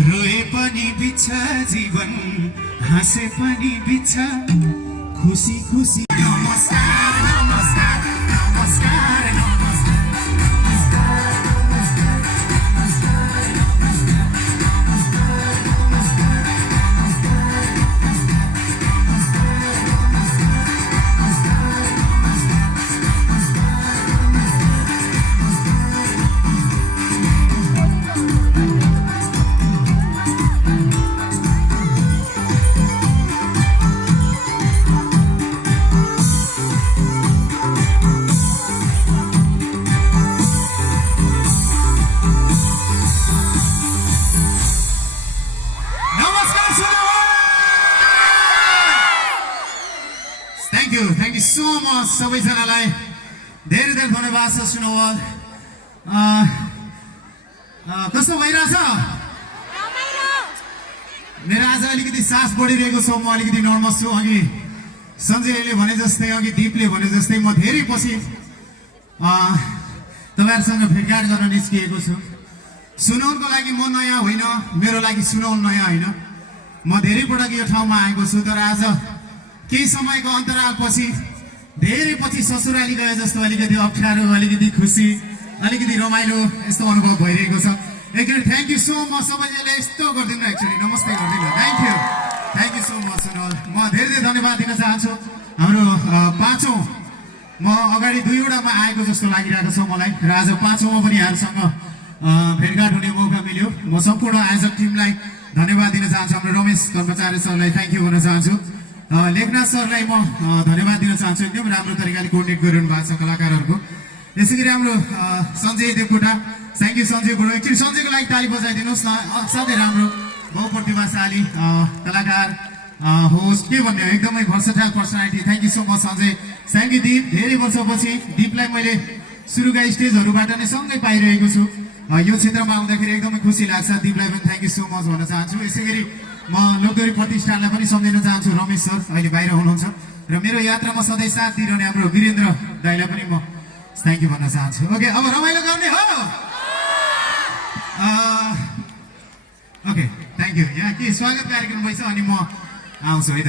रोए पनि बित्छ जीवन, हाँसे पनि बित्छ खुसी खुसी। नमस्कार नमस्कार नमस्कार Thank you so much सबैजनालाई धेरै धेरै धन्यवाद छ। सुनोवाल कस्तो भइरहेछ? मेरो आज अलिकति सास बढिरहेको छ, म अलिकति नर्भस छु। अघि सञ्जयले भने जस्तै, अघि दीपले भने जस्तै म धेरै पछि तपाईहरुसँग भेटघाट गर्न निस्किएको छु। सुनौलको लागि म नयाँ होइन, मेरो लागि सुनौल नयाँ होइन। म धेरै पटक यो ठाउँमा आएको छु, तर आज केही समयको अन्तराल पछि, धेरै पछि ससुराली गए जस्तो अलिकति अप्ठ्यारो, अलिकति खुसी, अलिकति रमाइलो यस्तो अनुभव भइरहेको छ। एकचोटि थ्याङ्क यू सो मच सबैजनाले यस्तो गरिदिनु, एक्चुअली नमस्ते गरिदिनु। थ्याङ्क यू सो मच सुनोल। म धेरै धेरै धन्यवाद दिन चाहन्छु। हाम्रो पाँचौँ, म अगाडि दुईवटामा आएको जस्तो लागिरहेको छ मलाई, र आज पाँचौँमा पनि यहाँहरूसँग भेटघाट हुने मौका मिल्यो। म सम्पूर्ण आयोजक टिमलाई धन्यवाद दिन चाहन्छु। हाम्रो रमेश कर्मचारी सरलाई थ्याङ्क यू भन्न चाहन्छु। लेखनाथ सरलाई म धन्यवाद दिन चाहन्छु, एकदम राम्रो तरिकाले कोर्डिनेट गरिरहनु भएको छ कलाकारहरूको। यसै गरी हाम्रो सञ्जय देवकोटा, थ्याङ्क यू सञ्जय गुरु। एकचोटि सञ्जयको लागि ताली बजाइदिनुहोस् न। असाध्यै राम्रो बहुप्रतिभाशाली कलाकार, होस्ट, के भन्ने एकदमै versatile personality. Thank you so much Sanjay. Thank you Deep. धेरै वर्षपछि दीपलाई मैले सुरुका स्टेजहरूबाट नै सँगै पाइरहेको छु। यो क्षेत्रमा आउँदाखेरि एकदमै खुसी लाग्छ। दीपलाई पनि थ्याङ्क यू सो मच भन्न चाहन्छु। यसै गरी म लोकदोरी प्रतिष्ठानलाई पनि सम्झिन चाहन्छु। रमेश सर अहिले बाहिर हुनुहुन्छ, र मेरो यात्रामा सधैँ साथ दिइरहने हाम्रो वीरेन्द्र दाइलाई पनि म थ्याङ्क यू भन्न चाहन्छु। ओके, अब रमाइलो गर्ने हो। Okay, thank you. यहाँ के स्वागत कार्यक्रम भइसक्यो, अनि म आउँछु है त।